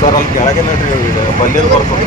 sir ಅಲ್ಲಿ ಕೆಳಗೆ ನೋಡ್ರಿ ಬಂದಿದ್ದು ಬರ್ತದೆ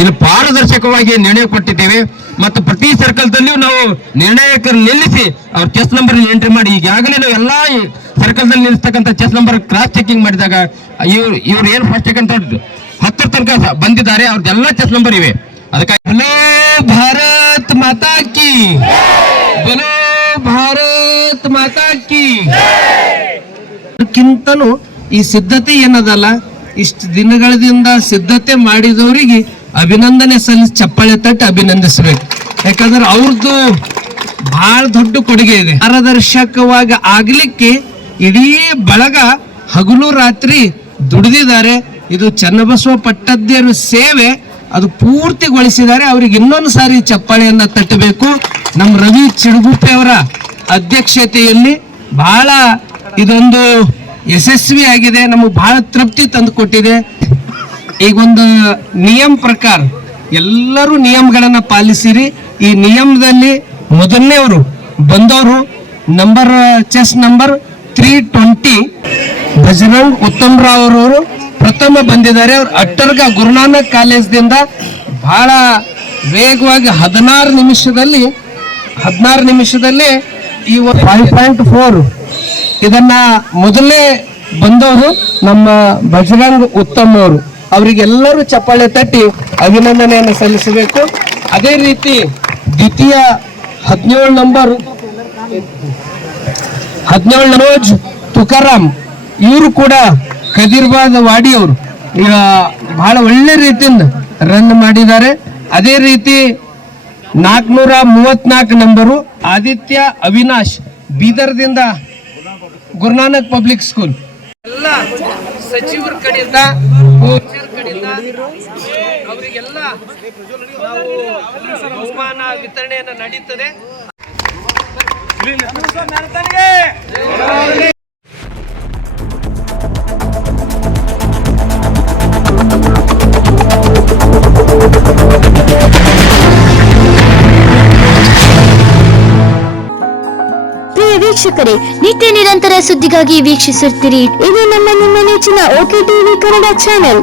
ಇದು ಪಾರದರ್ಶಕವಾಗಿ ನಿರ್ಣಯ ಕೊಟ್ಟಿದ್ದೇವೆ. ಮತ್ತು ಪ್ರತಿ ಸರ್ಕಲ್ದಲ್ಲಿಯೂ ನಾವು ನಿರ್ಣಾಯಕರು ನಿಲ್ಲಿಸಿ ಅವ್ರ ಚೆಸ್ ನಂಬರ್ ಎಂಟ್ರಿ ಮಾಡಿ. ಈಗಾಗಲೇ ನಾವು ಎಲ್ಲಾ ಸರ್ಕಲ್ದಲ್ಲಿ ನಿಲ್ಲಿಸ್ತಕ್ಕಂಥ ಚೆಸ್ ನಂಬರ್ ಕ್ರಾಸ್ ಚೆಕಿಂಗ್ ಮಾಡಿದಾಗ, ಇವ್ರು ಇವ್ರು ಏನು ಫಸ್ಟ್ ಅಂತ ಹತ್ತರ ತನಕ ಬಂದಿದ್ದಾರೆ. ಅವ್ರದ್ದೆಲ್ಲ ಚೆಸ್ ನಂಬರ್ ಇವೆ. ಅದಕ್ಕಾಗಿ ಬಲೋ ಭಾರತ್ ಮಾತಾ ಕಿ! ಬಲೋ ಭಾರತ್ ಮಾತಾ ಕಿ! ಈ ಸಿದ್ಧತೆ ಏನದಲ್ಲ, ಇಷ್ಟು ದಿನಗಳಿಂದ ಸಿದ್ಧತೆ ಮಾಡಿದವರಿಗೆ ಅಭಿನಂದನೆ ಸಲ್ಲಿಸಿ, ಚಪ್ಪಾಳೆ ತಟ್ಟು ಅಭಿನಂದಿಸಬೇಕು. ಯಾಕಂದ್ರೆ ಅವ್ರದ್ದು ಬಹಳ ದೊಡ್ಡ ಕೊಡುಗೆ ಇದೆ. ಪಾರದರ್ಶಕವಾಗಿ ಆಗ್ಲಿಕ್ಕೆ ಇಡೀ ಬಳಗ ಹಗಲು ರಾತ್ರಿ ದುಡಿದಿದ್ದಾರೆ. ಇದು ಚನ್ನಬಸವ ಪಟ್ಟದ್ದೇ ಸೇವೆ, ಅದು ಪೂರ್ತಿಗೊಳಿಸಿದ್ದಾರೆ. ಅವ್ರಿಗೆ ಇನ್ನೊಂದು ಸಾರಿ ಚಪ್ಪಾಳೆಯನ್ನ ತಟ್ಟಬೇಕು. ನಮ್ಮ ರವಿ ಚಿಡುಗುಪ್ಪೆ ಅವರ ಅಧ್ಯಕ್ಷತೆಯಲ್ಲಿ ಬಹಳ ಇದೊಂದು ಯಶಸ್ವಿ ಆಗಿದೆ ನಮಗೆ ಬಹಳ ತೃಪ್ತಿ ತಂದು ಕೊಟ್ಟಿದೆ ಈಗ ಒಂದು ನಿಯಮ ಪ್ರಕಾರ ಎಲ್ಲರೂ ನಿಯಮಗಳನ್ನ ಪಾಲಿಸಿರಿ. ಈ ನಿಯಮದಲ್ಲಿ ಮೊದಲನೇವರು ಬಂದವರು number chest number three twenty Bajrang Uttam Rao ಅವರು ಪ್ರಥಮ ಬಂದಿದ್ದಾರೆ. ಅವ್ರು ಅಟ್ಟರ್ಗ ಗುರುನಾನಕ್ ಕಾಲೇಜ್ದಿಂದ ಬಹಳ ವೇಗವಾಗಿ ಹದಿನಾರು ನಿಮಿಷದಲ್ಲಿ ಹದಿನಾರು ನಿಮಿಷದಲ್ಲಿ ಈ ಫೈವ್ ಪಾಯಿಂಟ್ ಫೋರ್ ಇದನ್ನ ಮೊದಲೇ ಬಂದವರು ನಮ್ಮ ಬಜರಂಗ್ ಉತ್ತಮ್ ಅವರು ಅವರಿಗೆಲ್ಲರೂ ಚಪ್ಪಾಳೆ ತಟ್ಟಿ ಅಭಿನಂದನೆಯನ್ನು ಸಲ್ಲಿಸಬೇಕು. ಅದೇ ರೀತಿ ದ್ವಿತೀಯ ಹದಿನೇಳು ನಂಬರ್ ಹದಿನೇಳು ನರೋಜ್ ತುಕಾರಾಮ್, ಇವರು ಕೂಡ ಕದಿರ್ಬಾದ್ ವಾಡಿಯವರು. ಈಗ ಬಹಳ ಒಳ್ಳೆ ರೀತಿಯಿಂದ ರನ್ ಮಾಡಿದ್ದಾರೆ. ಅದೇ ರೀತಿ ನಾಲ್ಕುನೂರ ಮೂವತ್ನಾಲ್ಕು ನಂಬರು ಆದಿತ್ಯ ಅವಿನಾಶ್ ಬೀದರ್ದಿಂದ ಗುರುನಾನಕ್ ಪಬ್ಲಿಕ್ ಸ್ಕೂಲ್. ಎಲ್ಲ ಸಚಿವರ ಕಡೆಯಿಂದ ಅವರಿಗೆಲ್ಲ ನಾವು ಬಹುಮಾನ ವಿತರಣೆಯನ್ನು ನಡೀತದೆ. ಪ್ರಿಯ ವೀಕ್ಷಕರೇ ನಿತ್ಯ ನಿರಂತರ ಸುದ್ದಿಗಾಗಿ ವೀಕ್ಷಿಸುತ್ತೀರಿ ಇದು ನಮ್ಮ ನಿಮ್ಮ ನೆಚ್ಚಿನ ಓಕೆ ಟಿವಿ ಕನ್ನಡ ಚಾನೆಲ್.